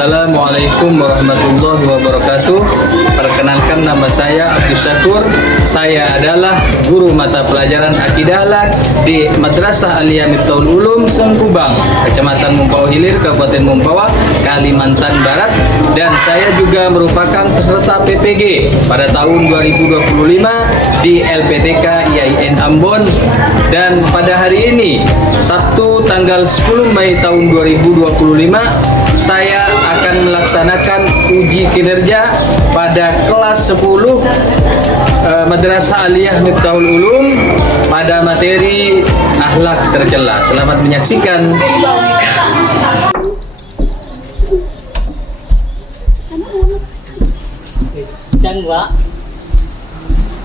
Assalamualaikum warahmatullahi wabarakatuh. Perkenalkan, nama saya Abdus Syakur. Saya adalah guru mata pelajaran Akidah Akhlak di Madrasah Aliyah Miftahul Ulum Sengkubang, Kecamatan Mempawah Hilir, Kabupaten Mempawah, Kalimantan Barat. Dan saya juga merupakan peserta PPG pada tahun 2025 di LPTK IAIN Ambon. Dan pada hari ini, Sabtu tanggal 10 Mei tahun 2025, saya akan melaksanakan uji kinerja pada kelas 10 Madrasah Aliyah Miftahul Ulum pada materi akhlak tercela. Selamat menyaksikan.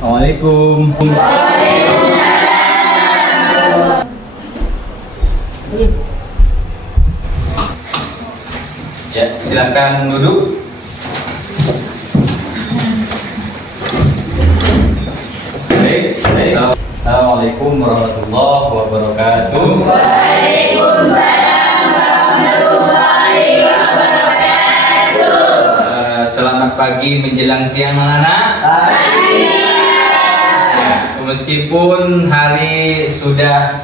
Assalamualaikum. Ya, silakan duduk. Baik. Assalamualaikum warahmatullahi wabarakatuh. Waalaikumsalam warahmatullahi wabarakatuh. Selamat pagi menjelang siang, anak-anak. Ya, meskipun hari sudah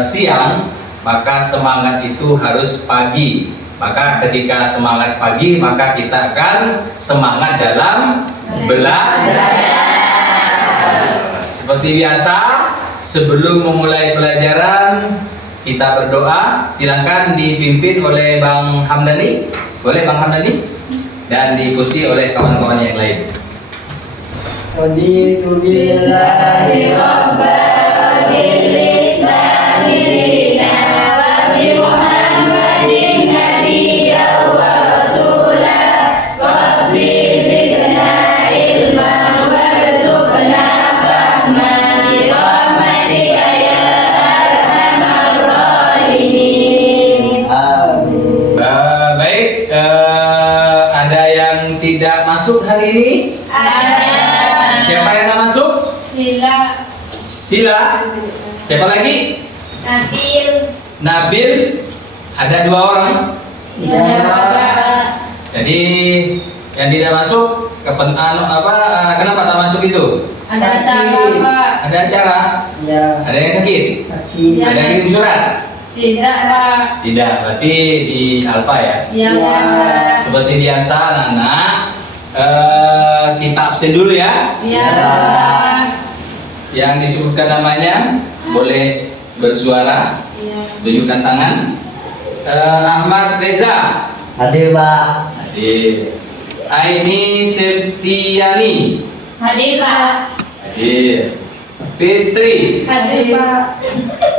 siang, maka semangat itu harus pagi. Maka ketika semangat pagi, maka kita akan semangat dalam belajar. Seperti biasa, sebelum memulai pelajaran, kita berdoa. Silakan dipimpin oleh Bang Hamdani. Boleh Bang Hamdani? Dan diikuti oleh kawan-kawan yang lain. Raditu billahi rabban bil islami dinan wa bi Muhammadin nabiyyan wa rasulan rabbi zidna ilman warzuqna fahman bi rahmatika ya arhamar rahimin. Amin. Baik, ada yang tidak masuk hari ini? Siapa yang nggak masuk? Sila. Siapa lagi? Nabil. Ada 2 orang. Jadi yang tidak masuk kenapa tak masuk itu? Ada acara, Pak. Ada acara? Ya. Ada yang sakit? Sakit. Ada yang kirim surat? Tidak, Pak. Tidak, berarti di Alfa ya? Iya, Pak. Seperti biasa, anak-anak, kita absen dulu ya. Iya. Yang disebutkan namanya boleh bersuara, tunjukkan tangan. Ahmad Reza. Hadir, Pak. Hadir. Aini Septiani. Hadir, Pak. Hadir. Fitri. Hadir, Pak.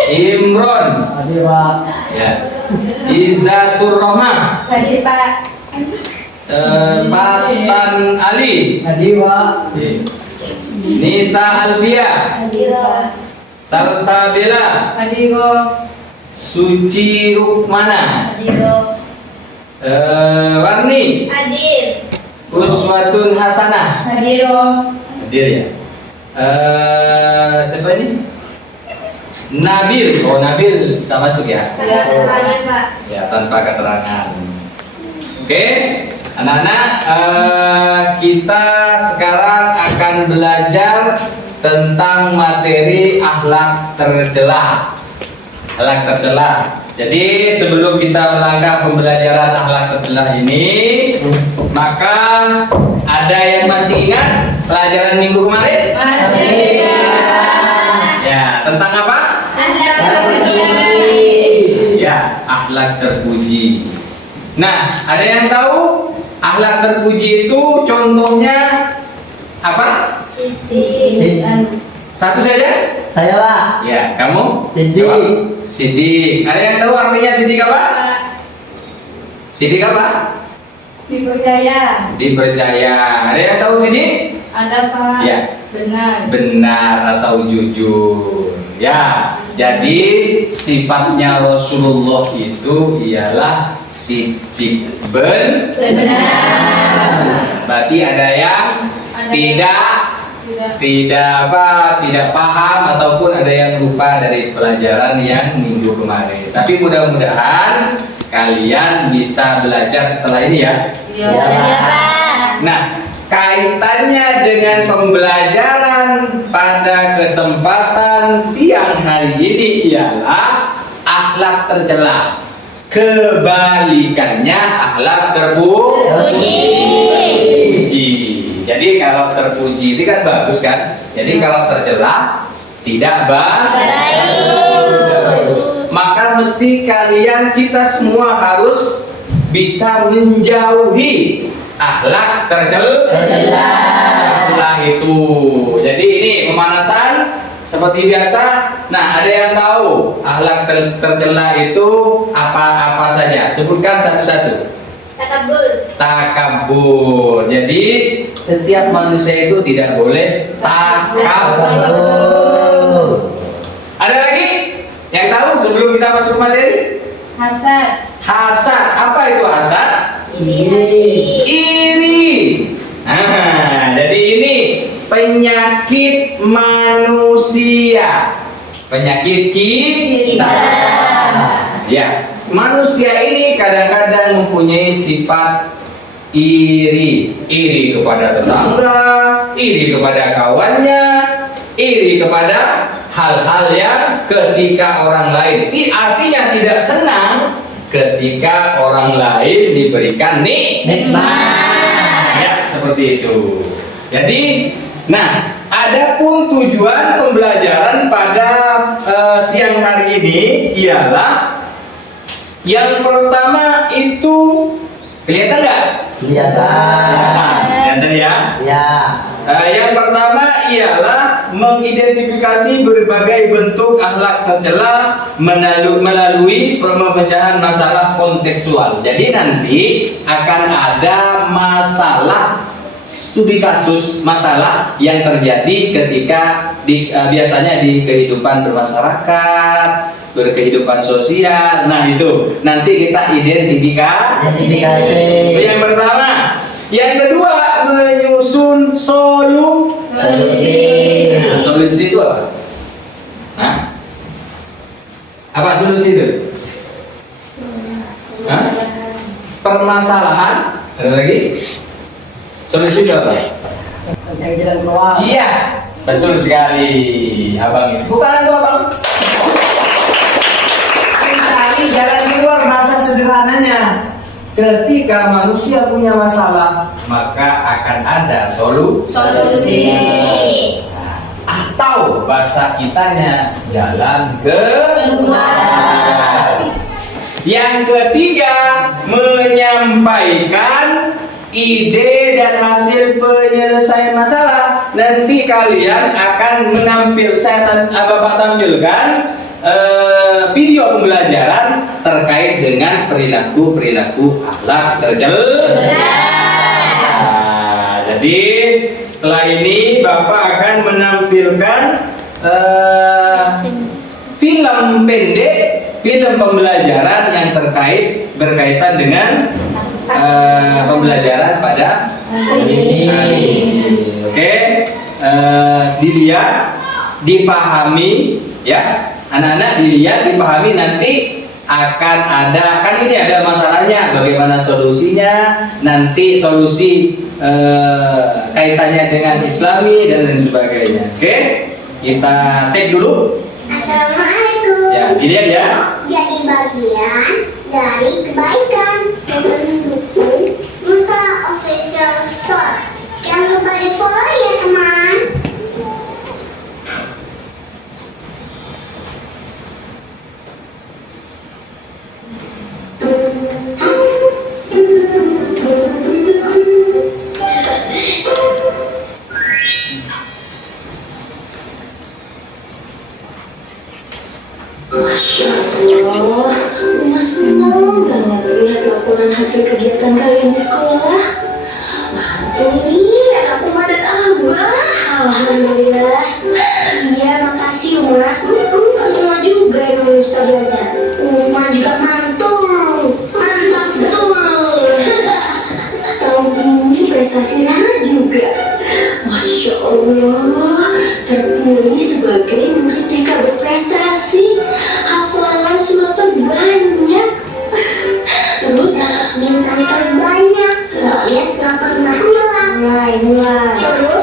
Imron. Hadir, Pak. Ya. Izzatur Rahmah. Hadir, Pak. Patan Ali. Hadir, Pak. Nisa Albia. Hadir, Pak. Salsabila. Hadir, Suci Rukmana. Hadir, Warni. Hadir. Uswatun Hasanah. Hadir, Hadir ya. Siapa ini? Nabil. Oh, Nabil tak masuk ya? Pak. Ya, tanpa keterangan. Oke, anak-anak, kita sekarang akan belajar tentang materi akhlak tercela. Akhlak tercela. Jadi sebelum kita melangkah pembelajaran akhlak tercela ini, maka ada yang masih ingat pelajaran minggu kemarin? Masih. Ya, tentang apa? Ya, akhlak terpuji. Nah, ada yang tahu akhlak terpuji itu contohnya apa? Satu saja? Saya, Pak. Ya, kamu? Sidik. Jawab. Sidik. Ada yang tahu artinya sidik apa? Sidik apa? Dipercaya. Dipercaya. Ada yang tahu sidik? Ada, Pak. Ya. Benar. Benar atau jujur. Ya, jadi sifatnya Rasulullah itu ialah sidik benar. Berarti ada yang tidak paham ataupun ada yang lupa dari pelajaran yang minggu kemarin. Tapi mudah-mudahan kalian bisa belajar setelah ini ya. Iya, Iya, Pak. Nah, kaitannya dengan pembelajaran pada kesempatan siang hari ini ialah akhlak tercela. Kebalikannya akhlak terpuji. Jadi kalau terpuji itu kan bagus kan? Jadi kalau tercela tidak bagus. Maka mesti kalian kita semua harus bisa menjauhi akhlak tercela itu. Jadi ini pemanasan seperti biasa. Nah, ada yang tahu akhlak tercela itu apa saja? Sebutkan satu-satu. Takabur. Jadi setiap manusia itu tidak boleh takabur. Ada lagi yang tahu sebelum kita masuk materi? Hasad. Hasad. Apa itu hasad? Iri. Nah, jadi ini penyakit manusia. Penyakit kita. Ya, manusia ini kadang-kadang mempunyai sifat iri. Iri kepada tetangga, iri kepada kawannya, iri kepada hal-hal yang ketika orang lain artinya tidak senang ketika orang lain diberikan nikmat. Ya, seperti itu. Jadi, nah, adapun tujuan pembelajaran pada siang hari ini ialah yang pertama itu kelihatan nggak? Kelihatan. Kelihatan ya? Ya. Yang pertama ialah mengidentifikasi berbagai bentuk akhlak tercela melalui pemecahan masalah kontekstual. Jadi nanti akan ada masalah studi kasus masalah yang terjadi ketika biasanya di kehidupan bermasyarakat, berkehidupan sosial. Nah, itu nanti kita identifikasi. Yang pertama. Yang kedua, menyusun solusi. Solusi itu apa? Hah? Apa solusi itu? Hah? Permasalahan. Ada lagi? Solusi itu apa? Mencari jalan keluar. Iya, betul sekali, abang itu. Bukan itu abang. Mencari jalan keluar, bahasa sederhananya. Ketika manusia punya masalah, maka akan ada solusi. Atau bahasa kitanya jalan keluar. Yang ketiga, menyampaikan ide dan hasil penyelesaian masalah. Nanti kalian akan Bapak tampilkan video pembelajaran terkait dengan perilaku akhlak tercela. Nah, jadi setelah ini Bapak akan menampilkan film pendek, film pembelajaran yang berkaitan dengan pembelajaran pada hari ini. Oke, dilihat, dipahami ya. Anak-anak dilihat, dipahami, nanti akan ada, kan ini ada masalahnya, bagaimana solusinya, nanti solusi kaitannya dengan Islami dan lain sebagainya. Oke, kita take dulu. Assalamualaikum. Ya, dilihat ya. Jadi bagian dari kebaikan dengan mendukung Musa Official Store. Jangan lupa di follow ya teman. Masya Allah, Uma senang banget lihat laporan hasil kegiatan kalian di sekolah. Mantul nih, anak Uma dan Abah. Alhamdulillah. Iya, makasih Uma. Uma juga yang lulus belajar. Uma juga mantul. Mantap betul. Tahun ini prestasi Rara juga. Masya Allah, terpilih sebagai murid TK berprestasi. Hafalan surat terbanyak.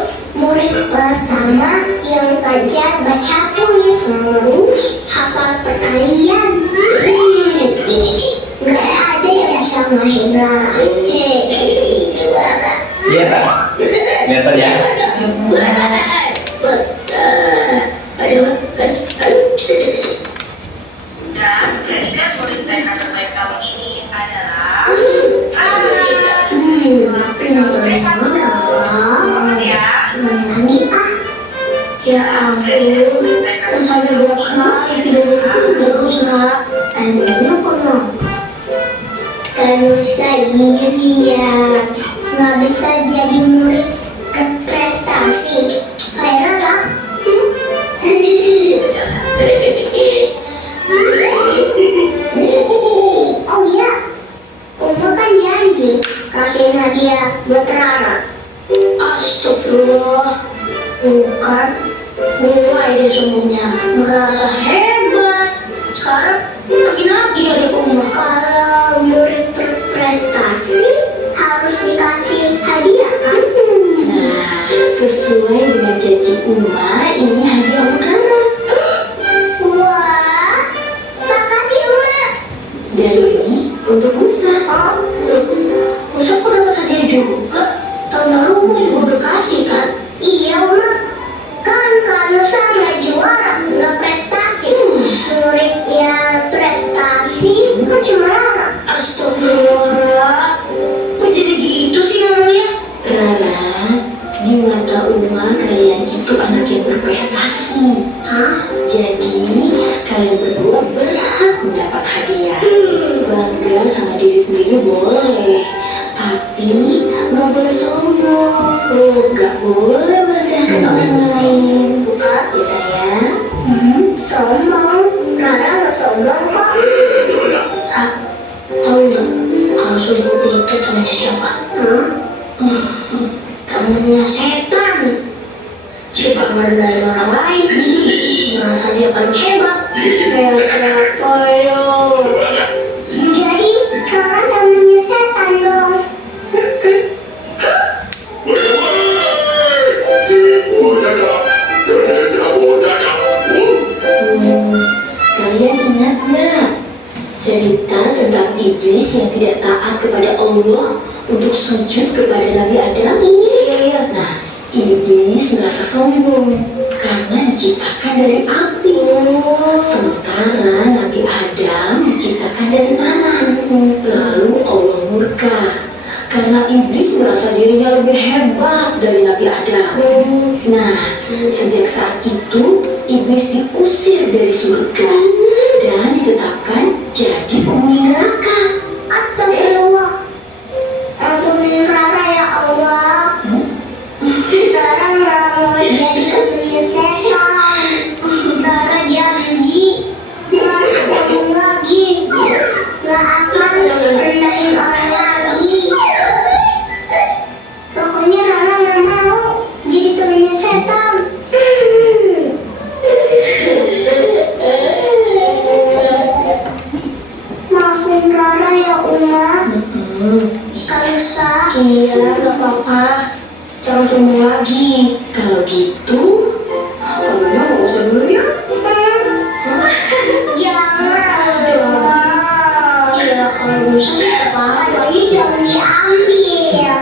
Terus murid pertama yang belajar baca tulis, terus hafal perkalian. Gak ada yang bisa ngalahin Rara. Iya tak? Kelihatan ya? Dan predikat murid TK terbaik tahun ini adalah Selamat ya. Lagi Ya ampun, sampai berapa kali video itu terus nak? Emangnya pernah? Kan usah dilihat, nggak bisa jadi murid berprestasi kayak Rara. Oh iya, Uma kan janji kasih hadiah buat Rara. Astagfirullah, bukan mulai deh semuanya merasa hebat. Sekarang lagi ada rumah. Kalau murid berprestasi harus dikasih hadiah kan? Nah, sesuai dengan janji Uma, ini hadiah untuk Rara. Wah, makasih Uma. Dan ini untuk Musa. Musa kok dapat hadiah juga? Tahun lalu Uma juga udah kasih kan? Iya Uma, kan kalau sama juara nggak prestasi. Murid yang prestasi kan cuma Rara. Astagfirullah, kok jadi gitu sih namanya? Rara, di mata Uma kalian itu anak yang berprestasi. Hah? Jadi kalian berdua berhak mendapat hadiah. Bangga sama diri sendiri boleh, tapi nggak boleh sombong. Nggak boleh merendahkan orang lain. Bukan ya sayang? Sombong? Rara nggak sombong kok. Ah, tahu nggak kalau sombong itu temannya siapa? Hah? Temannya setan. Suka merendahin orang lain, merasa dia paling hebat. Kayak siapa yo? Jadi Rara temennya setan dong. Kalian ingat nggak cerita tentang iblis yang tidak taat kepada Allah untuk sujud kepada Nabi Adam? Iya. Nah, iblis merasa sombong karena diciptakan dari api. Sementara Nabi Adam diciptakan dari tanah. Lalu Allah murka karena iblis merasa dirinya lebih hebat dari Nabi Adam. Nah, sejak saat itu iblis diusir dari surga dan ditetapkan jadi penghuni neraka. Astagfirullah. Ampunin Rara ya Allah. Rara nggak mau jadi temennya setan. Rara janji nggak ketemu lagi. Nggak akan rendahin orang lagi. Pokoknya Rara nggak mau jadi temennya setan. Maafin Rara ya Uma. Kalau sah. Iya, gak apa-apa. Jangan sombong lagi. Kalau gitu, kamu nggak usah dulu ya. Jangan. Iya, kalau bisa sih apa? Kadonya jangan diambil.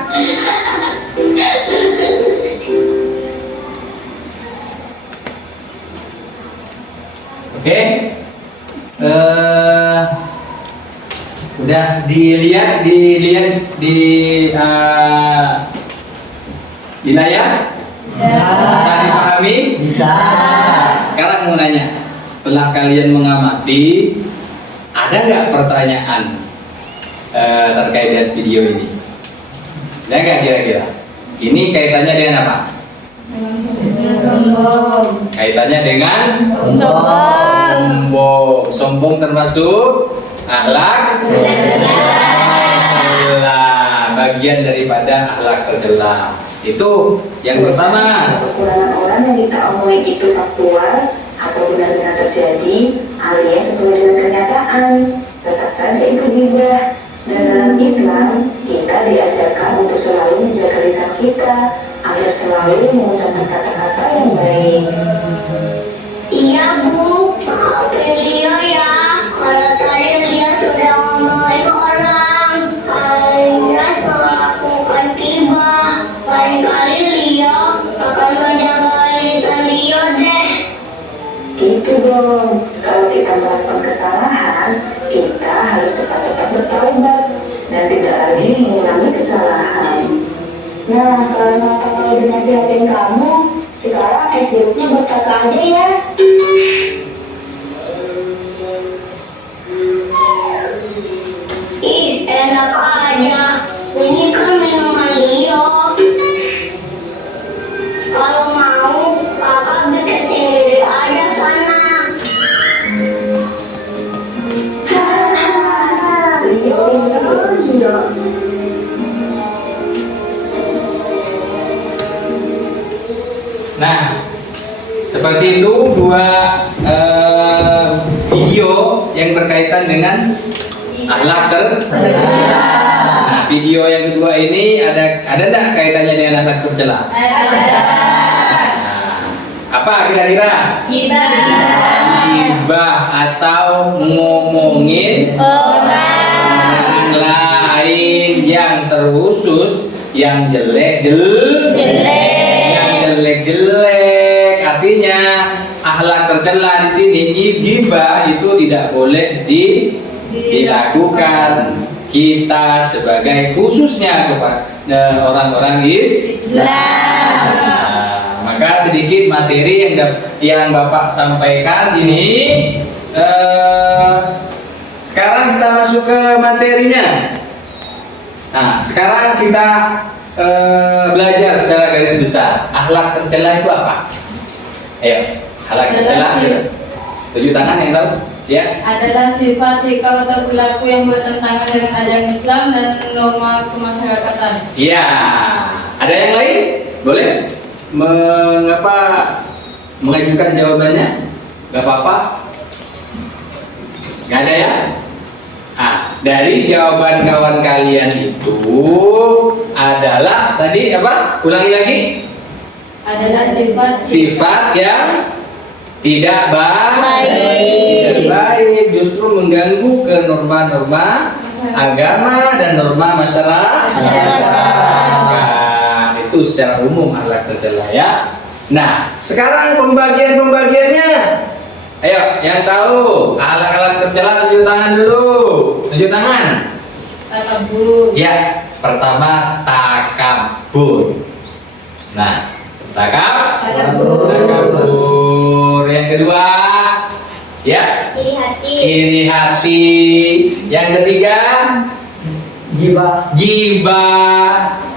Oke. Udah dilihat di layar? Bisa dipahami? Bisa. Sekarang mau nanya, setelah kalian mengamati, ada nggak pertanyaan terkait dengan video ini? Ada nggak kira-kira? Ini kaitannya dengan apa? Sombong. Kaitannya dengan Sombong. sombong. Sombong termasuk akhlak tercela, bagian daripada akhlak tercela. Itu yang pertama. Kekurangan orang yang kita omongin itu faktual atau benar-benar terjadi alias sesuai dengan kenyataan, tetap saja itu ghibah. Dalam Islam, kita diajarkan untuk selalu menjaga lisan kita agar selalu mengucapkan kata-kata yang baik. Iya Bu, maafin Lia ya. Kalau tadi Lia sudah ngomongin orang, alias melakukan gibah. Lain kali Lia akan menjaga lisan Lia deh. Gitu dong, kalau kita melakukan kesalahan, kita harus cepat-cepat bertaubat dan tidak lagi mengulangi kesalahan. Nah, kalau kakak udah nasihatin kamu, sekarang es jeruknya buat kakak aja ya. Ih, enak aja. Ini kan minuman Lia. Kalau mau, kakak bikin sendiri aja sana. Iya. Nah, seperti itu dua video yang berkaitan dengan akhlak Nah, video yang kedua ini ada enggak kaitannya dengan akhlak tercela? Nah, apa kira-kira? Gibah atau ngomongin orang lain yang terkhusus yang jelek. Artinya akhlak tercela di sini gibah itu tidak boleh dilakukan. Kita sebagai khususnya kepada orang-orang Islam. Nah, maka sedikit materi yang Bapak sampaikan ini. Sekarang kita masuk ke materinya. Nah, sekarang kita belajar secara garis besar. Akhlak tercela itu apa? Ayo, akhlak tercela. 7 tangan yang tahu? Siap? Adalah sifat, sikap, atau perilaku yang bertentangan dengan ajaran Islam dan norma kemasyarakatan. Iya. Ada yang lain? Boleh? Mengapa mengajukan jawabannya? Gak apa-apa? Gak ada ya? Dari jawaban kawan kalian itu adalah tadi apa? Ulangi lagi. Adalah Sifat yang tidak baik. Justru mengganggu ke norma-norma agama dan norma masyarakat. Itu secara umum akhlak tercela ya. Nah, sekarang pembagiannya. Ayo, yang tahu akhlak tercela 7 tangan dulu. 7 tangan. Takabur. Ya, pertama takabur. Nah, takabur. Yang kedua, ya, iri hati. Yang ketiga, gibah.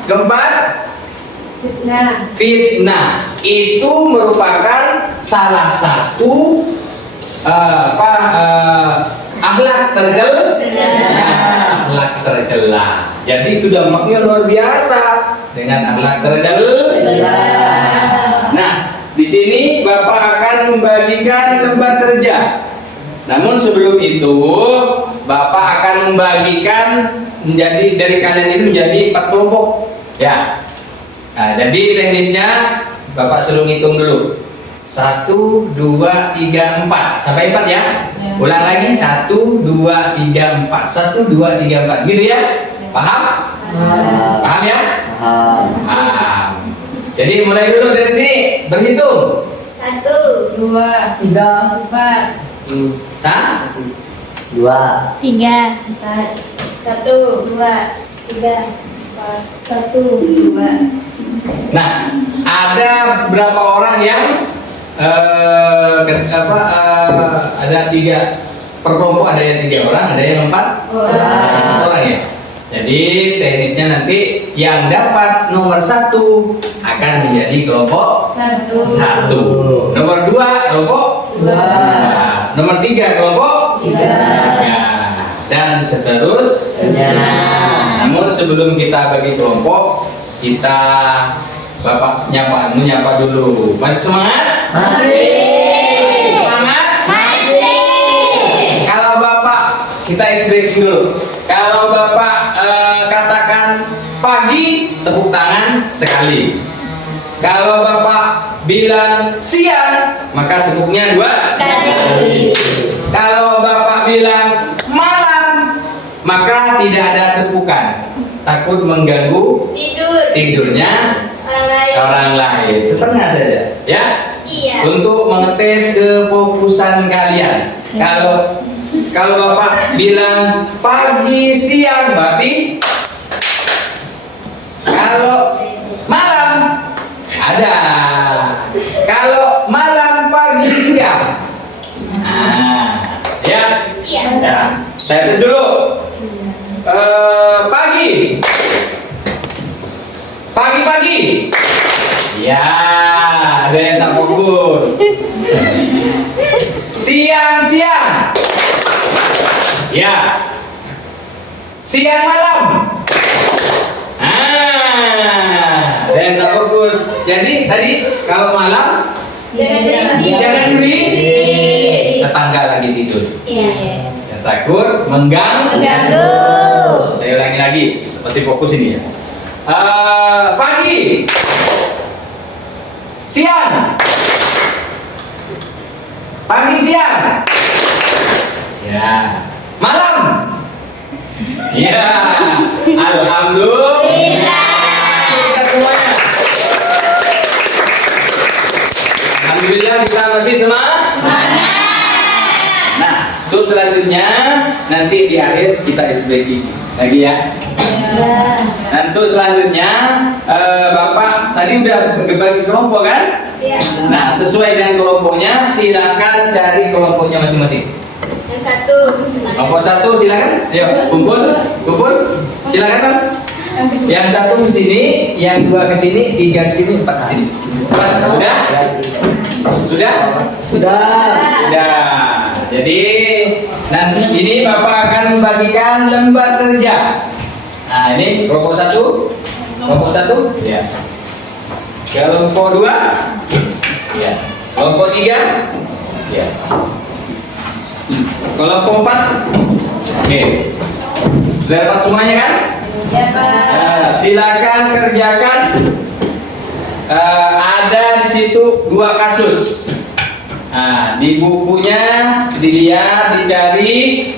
Keempat, fitnah. Itu merupakan salah satu akhlak tercela. Jadi itu dampaknya luar biasa dengan akhlak tercela. Nah, di sini Bapak akan membagikan lembar kerja. Namun sebelum itu, Bapak akan membagikan dari kalian ini menjadi 4 kelompok. Ya. Nah, jadi teknisnya Bapak suruh ngitung dulu. 1, 2, 3, 4 sampai 4 ya. Ulang lagi 1, 2, 3, 4. 1, 2, 3, 4. Gitu ya? Paham? Paham ya? Paham. Jadi mulai dulu dari sini berhitung. 1, 2, 3, 4, 1, 2, 3, 4, 1, 2, 3, 4, 1, 2. Nah, ada berapa orang yang ada 3 per kelompok, ada yang 3 orang, ada yang 4 orang ya. Jadi teknisnya nanti yang dapat nomor 1 akan menjadi kelompok 1. Nomor 2 kelompok 2. Nomor 3 kelompok 3. Dan seterusnya. Namun sebelum kita bagi kelompok, kita Bapak menyapa dulu. Masih semangat? Masih. Semangat? Masih. Kalau Bapak kita ice breaking dulu. Kalau Bapak katakan pagi, tepuk tangan sekali. Kalau Bapak bilang siang, maka tepuknya 2 kali. Kalau Bapak bilang malam, maka tidak ada tepukan. Takut mengganggu tidurnya orang lain. Setengah saja, ya. Iya. Untuk mengetes kefokusan kalian. Kalau Bapak bilang pagi siang, berarti kalau malam ada. Kalau malam pagi siang. Nah, ya. Iya. Ya. Saya tes dulu. Pagi. Pagi-pagi. Ya, ada yang tak fokus. Siang-siang. Ya. Siang malam. Ada yang tak fokus. Jadi tadi kalau malam jangan berisik. Tetangga lagi tidur. Iya. Yang takut mengganggu. Saya ulangi lagi, masih fokus ini ya. Pagi, siang, pagi siang, ya, malam, ya, alhamdulillah. Kita semuanya, alhamdulillah kita masih semangat. Nah, terus selanjutnya nanti di akhir kita SBG lagi ya. Dan untuk selanjutnya Bapak tadi udah bagi kelompok kan? Iya. Nah, sesuai dengan kelompoknya silakan cari kelompoknya masing-masing. Yang satu. Kelompok 1 silakan. Ayo, kumpul. Silakan Bang. Yang 1 ke sini, yang 2 ke sini, 3 ke sini, 4 ke sini. 4 sudah? Sudah. Jadi nanti ini Bapak akan membagikan lembar kerja. Nah, ini kelompok 1. Kelompok 1? Ya. Kelompok 2? Ya. Kelompok 3? Ya. Kelompok 4? Oke. Sudah dapat semuanya kan? Ya, Pak. Nah, silakan kerjakan. Ada di situ 2 kasus. Nah, di bukunya dilihat, dicari.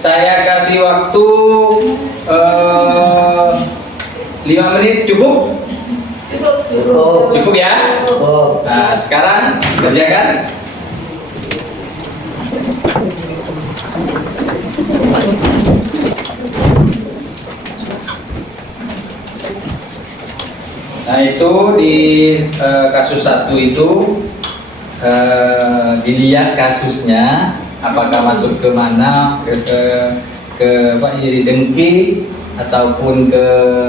Saya kasih waktu 5 menit cukup? Cukup ya? Nah, sekarang kerjakan. Nah, itu di kasus 1 itu dilihat kasusnya apakah masuk ke mana, ke apa jadi dengki ataupun ke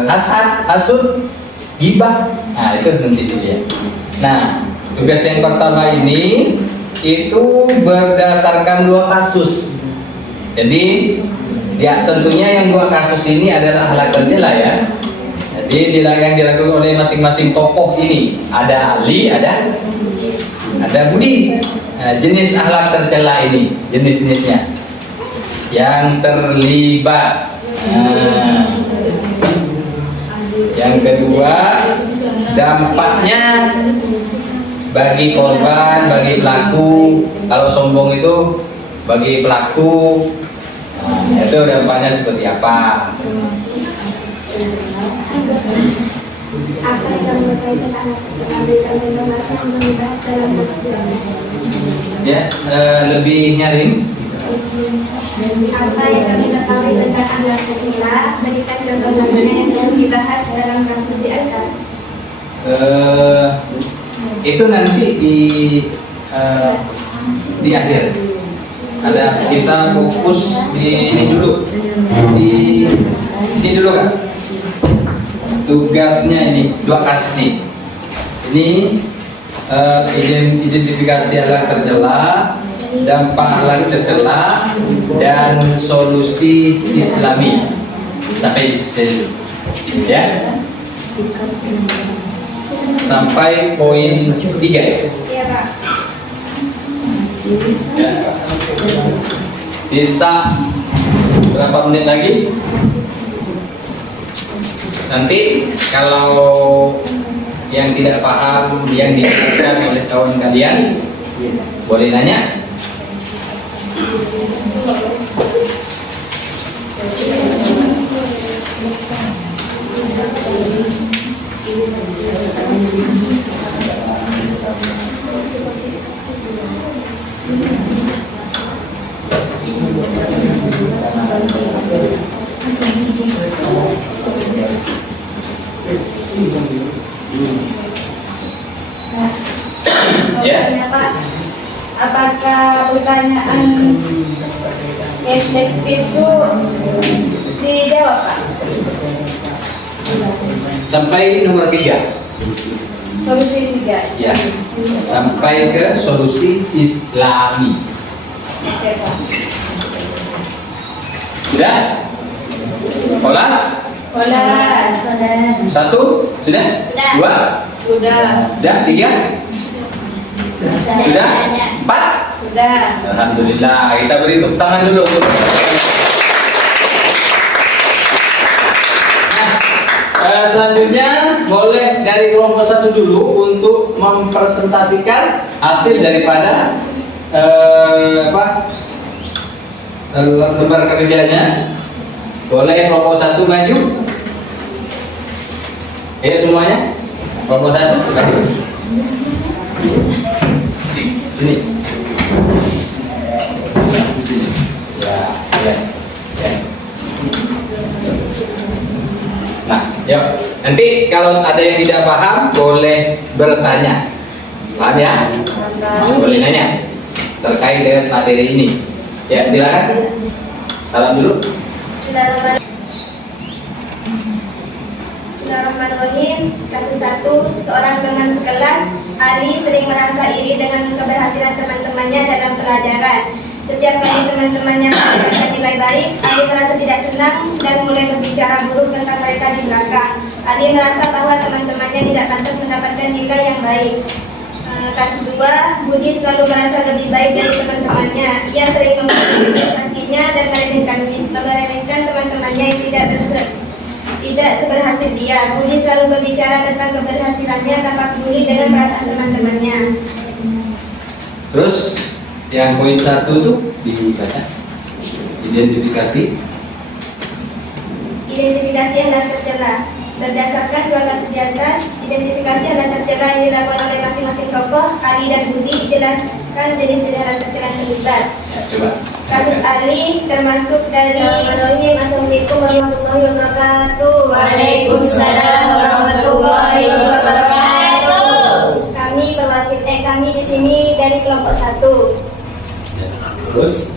hasud, gibah. Nah, itu nanti dilihat. Nah, tugas yang pertama ini itu berdasarkan 2 kasus. Jadi ya tentunya yang 2 kasus ini adalah akhlak tercela ya. Jadi yang dilakukan oleh masing-masing tokoh ini ada Ali, ada Budi. Nah, jenis akhlak tercela ini, jenis-jenisnya yang terlibat. Nah, yang kedua, dampaknya bagi korban, bagi pelaku. Kalau sombong itu bagi pelaku. Nah, itu dampaknya seperti apa? Apa yang berkaitan anak pengambilan informasi yang dibahas dalam kasus ini? Ya, lebih nyaring. Apa yang kami ketahui tentang anak tercela, berikan contoh-contohnya yang dibahas dalam kasus di atas. Itu nanti di akhir. Ada kita fokus di ini dulu. Ini dulu kan. Tugasnya ini 2 kasus nih. Ini identifikasi akhlak tercela, dampak akhlak tercela, dan solusi Islami. Sampai di situ, ya. Sampai poin 3 ya. Iya, Pak. Ya. Bisa berapa menit lagi? Nanti kalau yang tidak paham yang dijelaskan oleh kawan kalian boleh nanya. Ya. Pak, apakah pertanyaan efektif itu dijawab, Pak? Sampai nomor 3. Solusi 3. Ya. Sampai ke solusi Islami. Oke, Pak. Sudah? Kelas? Kelas. 1? Sudah? 2? Sudah. Sudah? 3? Sudah? 4? Sudah. Alhamdulillah, kita beri tepuk tangan dulu. Nah, selanjutnya boleh dari kelompok 1 dulu untuk mempresentasikan hasil daripada lembar kerjanya. Boleh kelompok 1 maju. Ayo semuanya. Kelompok 1 maju. Sini. Di sini. Ya. Nah, yuk. Nanti kalau ada yang tidak paham boleh bertanya. Paham ya? Boleh nanya terkait dengan materi ini. Ya, silakan. Salam dulu. Bismillahirrahmanirrahim. Kasus 1, seorang teman sekelas, Ali, sering merasa iri dengan keberhasilan teman-temannya dalam pelajaran. Setiap kali teman-temannya mendapatkan nilai baik, Ali merasa tidak senang dan mulai berbicara buruk tentang mereka di belakang. Ali merasa bahwa teman-temannya tidak pantas mendapatkan nilai yang baik. Kasus 2, Budi selalu merasa lebih baik dari teman-temannya. Ia sering memuji prestasinya dan meremehkan teman-temannya yang tidak seberhasil dia. Budi selalu berbicara tentang keberhasilannya tanpa peduli dengan perasaan teman-temannya. Terus yang poin 1 tuh dibaca. Identifikasi. Identifikasi hal tercela. Berdasarkan 2 kasus di atas, identifikasi hal tercela yang dilakukan oleh masing-masing tokoh, Ali dan Budi, jelaskan jenis hal tercela yang terlibat. Coba. Kasus Ali termasuk dari Assalamualaikum warahmatullahi wabarakatuh. Waalaikumsalam warahmatullahi wabarakatuh. Kami di sini dari kelompok 1. Terus.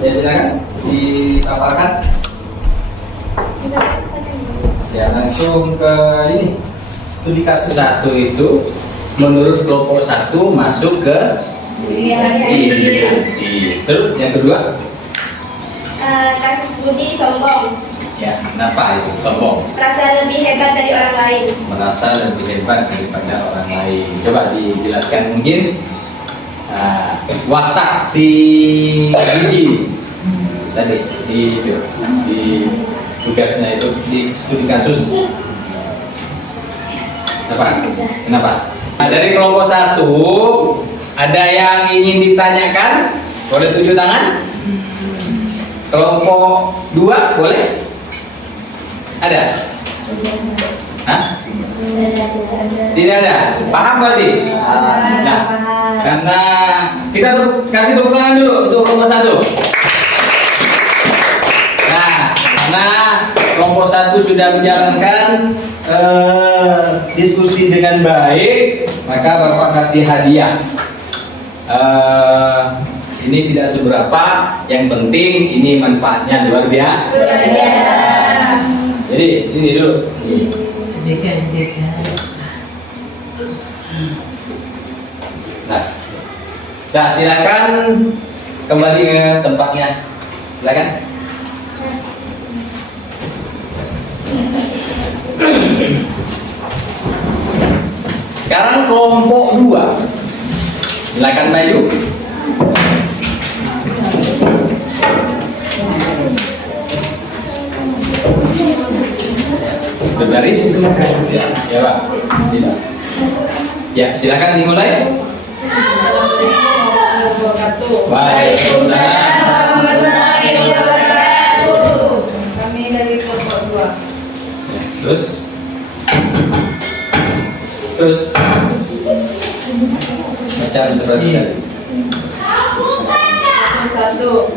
Ya, silakan dipaparkan. Ya, langsung ke ini. Studi kasus 1 itu menurut kelompok 1 masuk ke terus yang kedua, Kasus Budi sombong. ya kenapa itu sombong? Merasa lebih hebat dari orang lain. Merasa lebih hebat daripada orang lain. Coba dijelaskan mungkin watak si Budi tadi di tugasnya itu di studi kasus. Kenapa? Nah, dari kelompok 1 ada yang ingin ditanyakan? Boleh tunjuk tangan. Kelompok 2 boleh? Ada? Hah? Tidak ada. Paham berarti? Nah, karena kita kasih tepuk tangan dulu untuk kelompok 1. Nah, karena kelompok 1 sudah menjalankan diskusi dengan baik, maka Bapak kasih hadiah. Ini tidak seberapa, yang penting ini manfaatnya luar biasa. Jadi ini dulu. Sedekah. Nah, silakan kembali ke tempatnya. Silakan. Sekarang kelompok 2. Silakan maju. Berbaris. Ya Pak. Tidak. Ya, silakan dimulai. Waalaikumsalam warahmatullahi wabarakatuh. Kami dari kelompok 2. Terus macam seperti tadi. Kasus 1.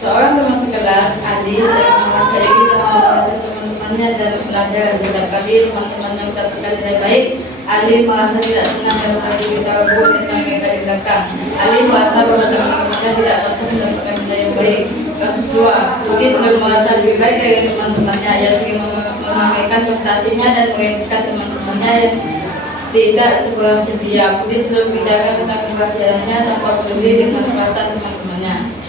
Seorang teman sekelas, Adi, sering merasa iri dengan berhasil teman-temannya dalam belajar. Setiap kali teman-temannya mendapatkan nilai baik, Ali merasa tidak senang dan menjadi bicara buruk tentang mereka di belakang. Ali merasa bahwa teman-temannya tidak dapat mendapatkan nilai yang baik. Kasus 2. Budi selalu merasa lebih baik dari teman-temannya. Ia sering meramaikan prestasinya dan mengingatkan teman-temannya yang tidak sekurang sedia. Budi selalu berbicara tentang keberhasilannya tanpa peduli dengan perasaan teman-temannya.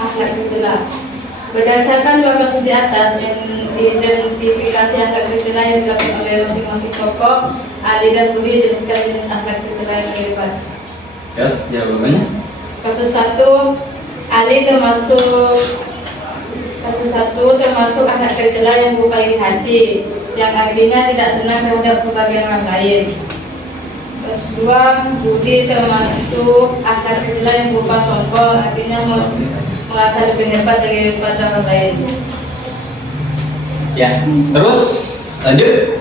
Akhlak tercela. Berdasarkan 2 kasus di atas yang identifikasi akhlak tercela yang dilakukan oleh masing-masing tokoh, Ali dan Budi jenis akhlak tercela yang terlibat. Yes, jawabannya. Kasus 1, Ali termasuk akhlak tercela yang buka hati, yang artinya tidak senang terhadap kebahagiaan orang lain. Kasus 2, Budi termasuk akhlak tercela yang berupa sombong, artinya merasa lebih hebat daripada orang lain. Ya, terus lanjut.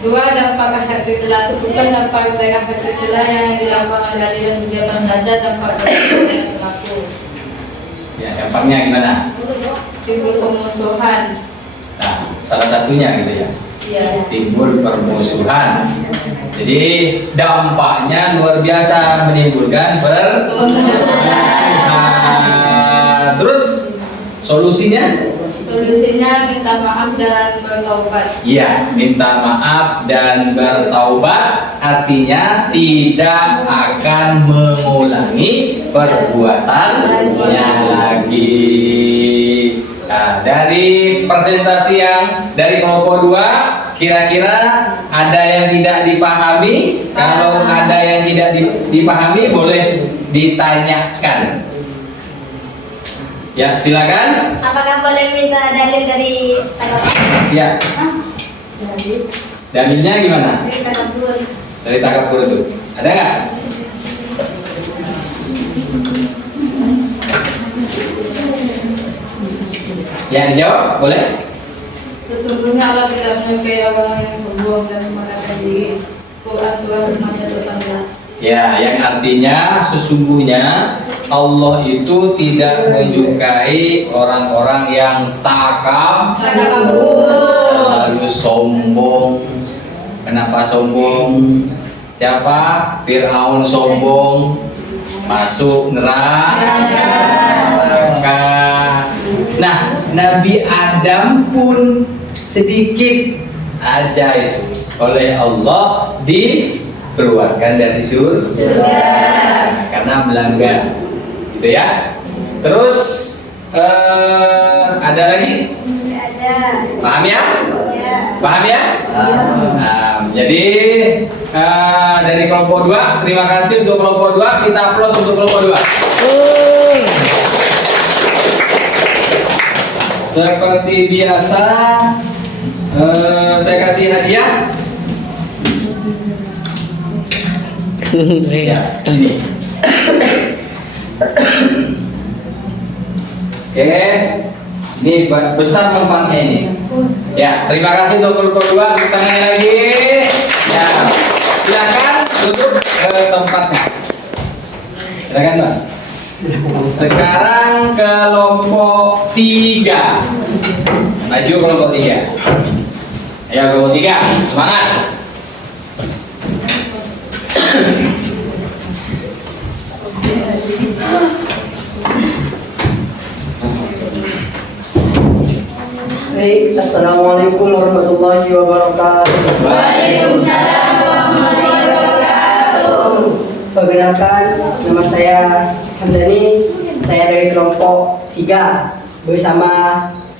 2, dampak akhlak tercela. Sebutkan dampak dari akhlak tercela yang dilakukan oleh Ali dan Budi apa saja dampak yang berlaku. Ya, dampaknya gimana? Timbul pemusuhan. Nah, salah satunya gitu ya. Iya. Timbul permusuhan. Jadi dampaknya luar biasa, menimbulkan permusuhan. Terus solusinya? Solusinya minta maaf dan bertaubat. Iya, minta maaf dan bertaubat artinya tidak akan mengulangi perbuatannya lagi. Nah, dari presentasi yang dari kelompok 2, kira-kira ada yang tidak dipahami? Kalau ada yang tidak dipahami boleh ditanyakan. Ya, silakan. Apakah boleh minta dalil dari takabur? Ya. Dalilnya gimana? Dari takabur. Dari takabur itu. Ada nggak? Ya, dijawab, boleh? Sesungguhnya Allah tidak menyukai orang yang sombong dan merendahkan diri. Quran surah 18. Ya, yang artinya sesungguhnya Allah itu tidak menyukai orang-orang yang takabur, lalu sombong. Kenapa sombong? Siapa? Fir'aun sombong, masuk neraka. Nah, Nabi Adam pun sedikit aja itu oleh Allah dikeluarkan dari surga karena melanggar, gitu ya. Terus ada lagi? Ada. Paham ya? Ya. Paham ya? Jadi dari kelompok 2, terima kasih untuk kelompok 2. Kita aplaus untuk kelompok 2. Seperti biasa, saya kasih hadiah. Ya, ini. Oke, ini besar tempatnya ini. Ya, terima kasih untuk kelompok 2. Tepuk tangannya lagi. Ya, silakan duduk ke tempatnya. Silakan, Bang. Sekarang kelompok 3. Maju kelompok 3. Ayo kelompok 3, semangat. Baik, Assalamualaikum warahmatullahi wabarakatuh. Waalaikumsalam warahmatullahi wabarakatuh. Perkenalkan, nama saya Hamdani. Saya dari kelompok 3 bersama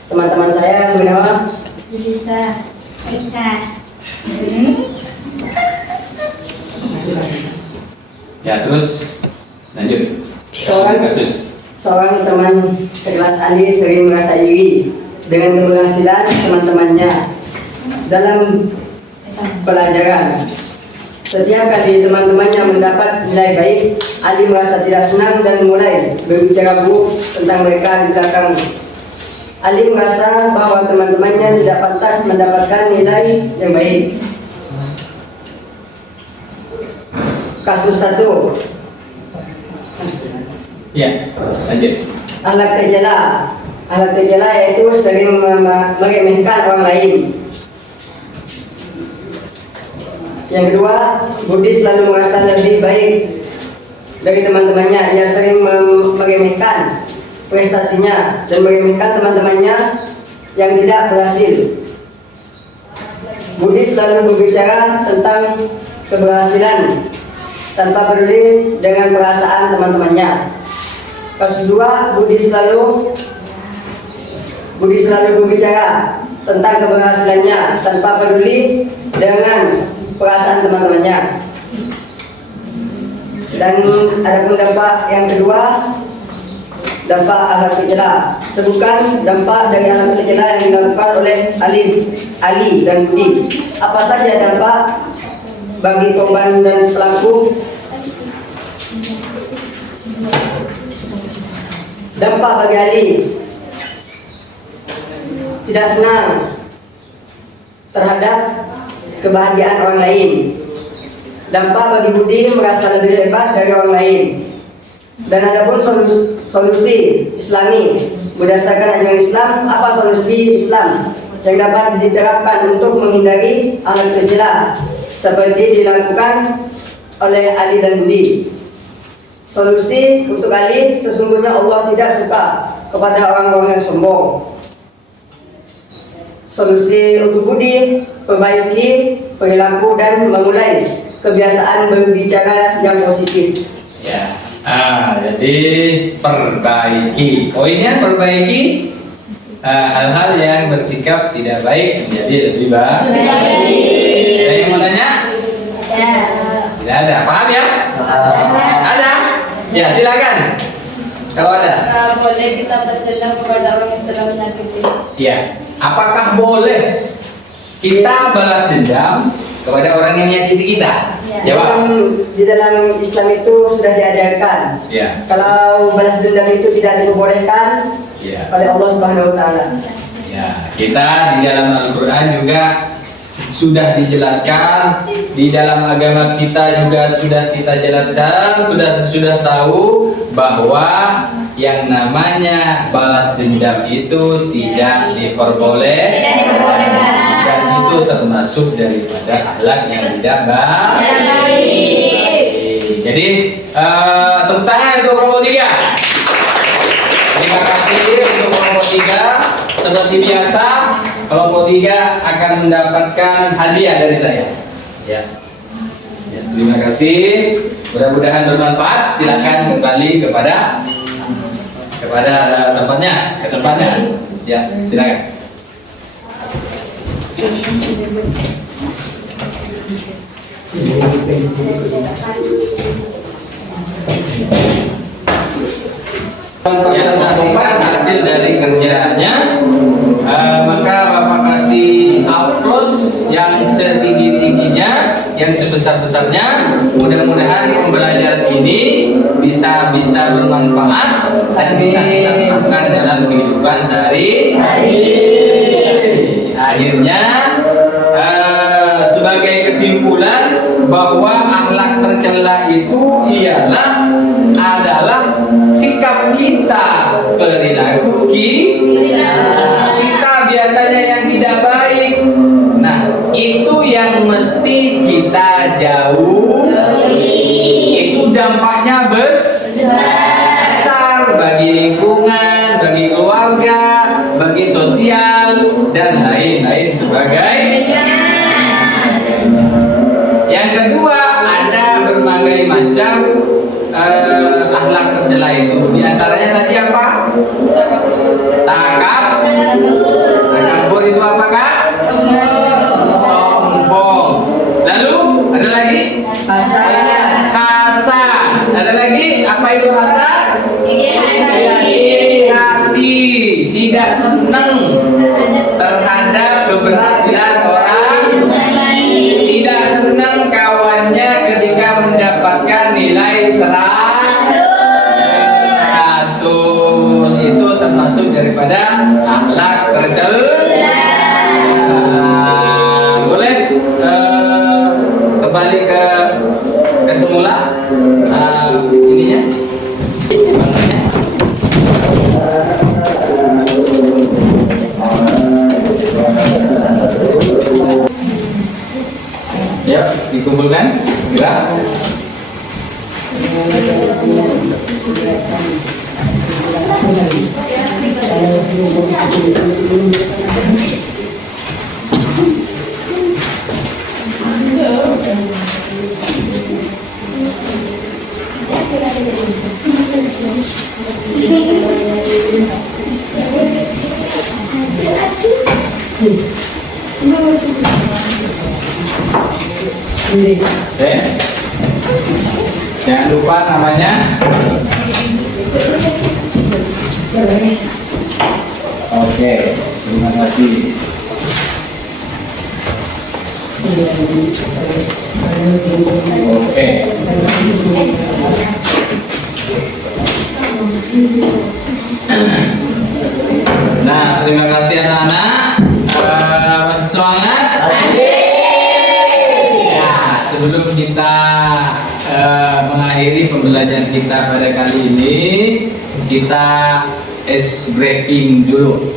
teman-teman saya bernama Bisa. Bisa. Ya, terus lanjut. Seorang- Kasus. Seorang teman sekelas Ali sering merasa iri dengan keberhasilan teman-temannya dalam pelajaran. Setiap kali teman-temannya mendapat nilai baik, Ali merasa tidak senang dan mulai berbicara buruk tentang mereka di belakang. Ali merasa bahwa teman-temannya tidak pantas mendapatkan nilai yang baik. Kasus 1. Ya, lanjut. Ahlak terjela. Ahlak terjela yaitu sering meremehkan orang lain. Yang kedua, Budi selalu merasa lebih baik dari teman-temannya. Ia sering meremehkan prestasinya dan meremehkan teman-temannya yang tidak berhasil. Budi selalu berbicara tentang keberhasilan tanpa peduli dengan perasaan teman-temannya. Kasus 2, Budi selalu berbicara tentang keberhasilannya tanpa peduli dengan perasaan teman-temannya. Dan ada pun dampak yang kedua, dampak ahlak tercela. Sebutkan dampak dari ahlak tercela yang dilakukan oleh Ali dan Budi. Apa saja dampak bagi korban dan pelaku? Dampak bagi Ali, tidak senang terhadap kebahagiaan orang lain. Dampak bagi Budi, merasa lebih hebat dari orang lain. Dan ada pun solusi Islami berdasarkan ajaran Islam. Apa solusi Islam yang dapat diterapkan untuk menghindari ahlak tercela seperti dilakukan oleh Ali dan Budi? Solusi untuk Ali, sesungguhnya Allah tidak suka kepada orang-orang yang sombong. Solusi untuk Budi, perbaiki perilaku dan memulai kebiasaan berbicara yang positif. Ya. Jadi perbaiki. Poinnya perbaiki hal-hal yang bersikap tidak baik menjadi lebih baik. Ada yang mau nanya? Tidak ada. Paham ya? Ada? Ya, silakan. Kalau ada. Boleh kita balas dendam kepada orang yang telah menyakiti. Ya. Apakah boleh kita balas dendam kepada orang yang menyakiti kita? Jawab. Di dalam Islam itu sudah diajarkan. Ya. Kalau balas dendam itu tidak diperbolehkan Ya. oleh Allah Subhanahu wa taala. Ya, kita di dalam Al-Quran juga sudah dijelaskan, di dalam agama kita juga sudah kita jelaskan, sudah tahu bahwa yang namanya balas dendam itu tidak diperbolehkan, dan itu termasuk daripada akhlak yang tidak baik. Jadi tepuk tangan untuk kelompok 3. Terima kasih untuk kelompok 3. Seperti biasa, kelompok 3 akan mendapatkan hadiah dari saya. Ya. Terima kasih. Mudah-mudahan bermanfaat. Silakan kembali kepada tempatnya, ke tempatnya. Ya, silakan. Presentasikan hasil dari kerjanya, maka Bapak kasih aplaus yang setinggi-tingginya, yang sebesar-besarnya. Mudah-mudahan pembelajaran ini bisa bermanfaat dan bisa kita terapkan dalam kehidupan sehari-hari. Akhirnya sebagai kesimpulan bahwa akhlak tercela itu adalah sikap kita, perilaku kita biasanya yang tidak baik. Nah, itu yang mesti kita jauhi. Itu dampaknya besar bagi lingkungan, bagi keluarga, bagi sosial dan lain-lain sebagainya. Yang kedua, ada berbagai macam akhlak tercela itu. Di antaranya tadi apa? Takabur itu apa, Kak? Sombong. Lalu ada lagi? Hasan. Ada lagi? lagi, apa itu hasad? Iri hati, tidak senang terhadap keberhasilan orang, tidak senang kawannya ketika mendapatkan nilai 100. Itu termasuk daripada akhlak tercela. Boleh kembali ke semula ininya. Ya, dikumpulkan, gerak. Jangan lupa namanya. Oke, terima kasih. Oke. Nah, terima kasih anak-anak. Masih semangat? Ya, sebelum kita mengakhiri pembelajaran kita pada kali ini, kita ice breaking dulu.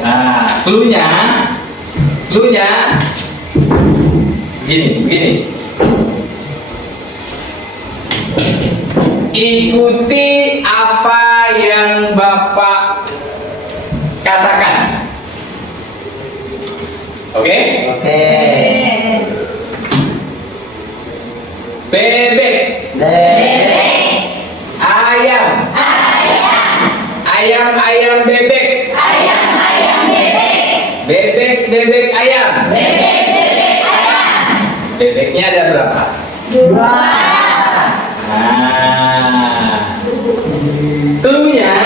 Nah, cluenya begini. Ikuti apa yang Bapak katakan. Oke? Bebek. Ayam. Ayam bebek. Bebek ayam. Bebeknya ada berapa? 2. Nah, cluenya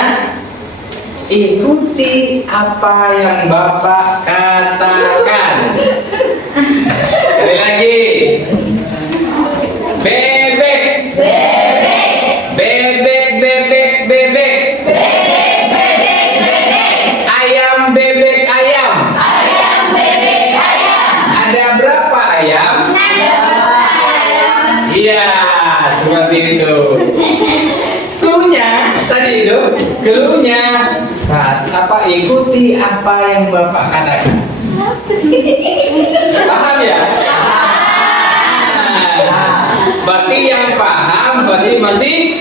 ikuti apa yang Bapak katakan. Sekali lagi. Bebek. Ayam bebek ayam. Ada berapa ayam? Iya, seperti itu. Cluenya tadi itu, cluenya apa? Ikuti apa yang Bapak katakan. Paham ya? Berarti yang paham berarti masih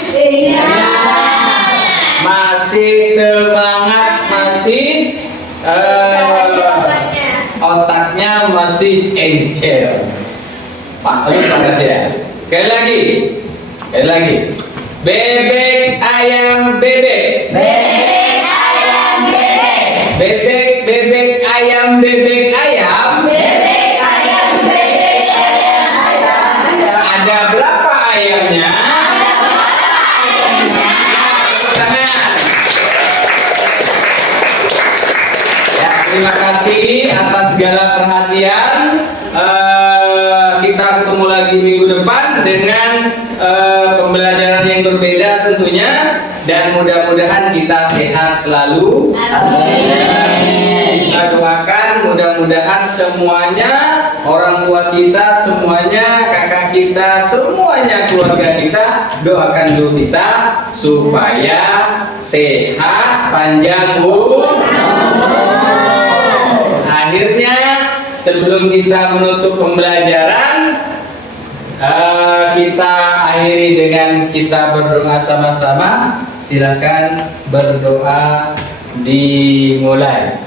semangat, masih otaknya masih encer. Paham ya? Sekali lagi. Bebek ayam bebek. Bebek ayam bebek ayam. Ada berapa ayamnya? Ya, terima kasih atas segala perhatian. Kita ketemu lagi minggu depan dengan pembelajaran yang berbeda tentunya, dan mudah-mudahan kita sehat selalu. Kita doakan mudah-mudahan semuanya, orang tua kita semuanya, kakak kita semuanya, keluarga kita, doakan dulu kita supaya sehat, panjang umur. Akhirnya sebelum kita menutup pembelajaran, kita akhiri dengan kita berdoa sama-sama. Silakan berdoa, dimulai.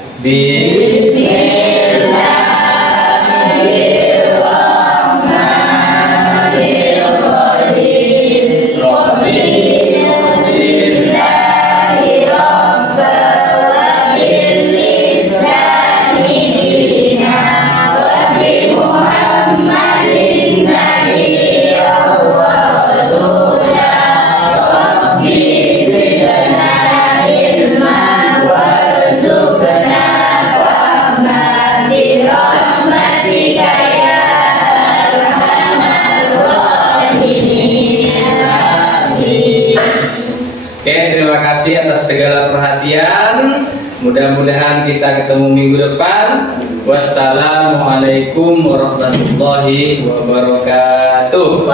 segala perhatian. Mudah-mudahan kita ketemu minggu depan. Wassalamualaikum warahmatullahi wabarakatuh.